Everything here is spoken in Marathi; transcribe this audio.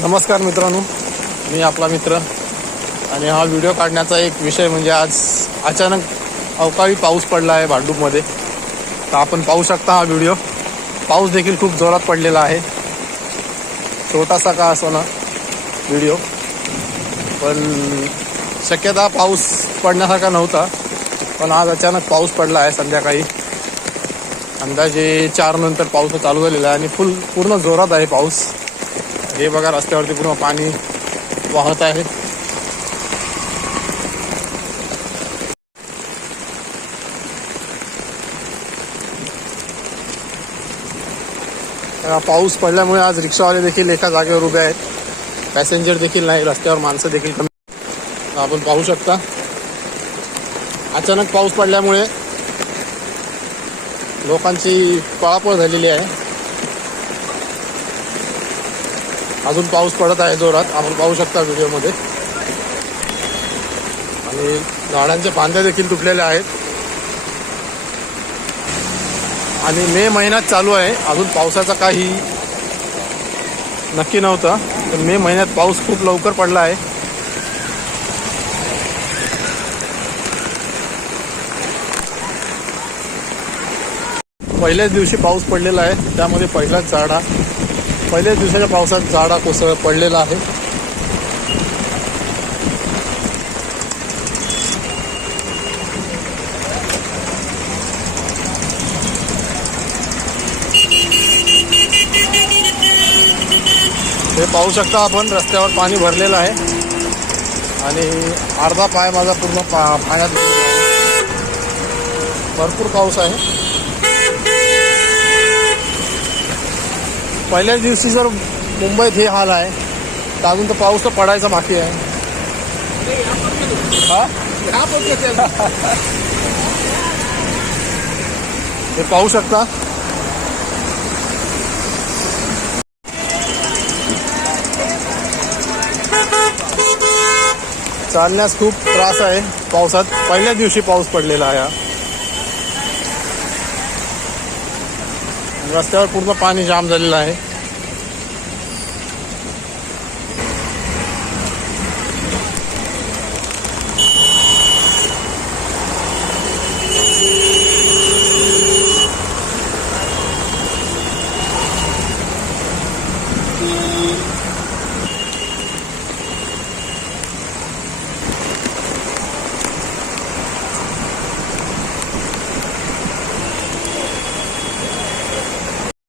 नमस्कार मित्रांनो. मी आपला मित्र. आणि हा व्हिडिओ काढण्याचा एक विषय म्हणजे आज अचानक अवकाळी पाऊस पडला आहे भांडूपमध्ये. तर आपण पाहू शकता हा व्हिडिओ पाऊस देखील खूप जोरात पडलेला आहे. छोटासा का असो ना व्हिडिओ पण शक्यता पाऊस पडण्यासारखा नव्हता. पण आज अचानक पाऊस पडला आहे संध्याकाळी. अंदाजे चार नंतर पाऊस चालू झालेला आहे आणि फुल पूर्ण जोरात आहे पाऊस. हे बघा रस्त्यावरती पूर्ण पाणी वाहत आहे. पाऊस पडल्यामुळे आज रिक्षावाले देखील एका जागेवर उभे आहेत. पॅसेंजर देखील नाही रस्त्यावर माणसं देखील कमी आपण पाहू शकता. अचानक पाऊस पडल्यामुळे लोकांची पळापळ झालेली आहे. अजून पाऊस पडत आहे जोरात. आपण पाहू शकता व्हिडिओमध्ये. आणि झाडांच्या फांद्या देखील तुटलेल्या आहेत. आणि मे महिन्यात चालू आहे. अजून पावसाचा काही नक्की नव्हता. तर मे महिन्यात पाऊस खूप लवकर पडला आहे. पहिल्याच दिवशी पाऊस पडलेला आहे. त्यामध्ये पहिलाच झाडा पहिल्याच दिवसाच्या पावसात झाडा कोसळ पडलेला आहे. हे पाहू शकता आपण रस्त्यावर पाणी भरलेलं आहे. आणि अर्धा पाय माझा पूर्ण पा पाण्यात भरपूर पाऊस आहे. पहिल्याच दिवशी जर मुंबईत हे हाल आहे तर अजून तर पाऊस तर पडायचा बाकी आहे. हा? हे पाहू शकता. चालण्यास खूप त्रास आहे पावसात. पहिल्याच दिवशी पाऊस पडलेला आहे हा. रस्त्यावर पूर्ण पाणी जाम झालेलं आहे.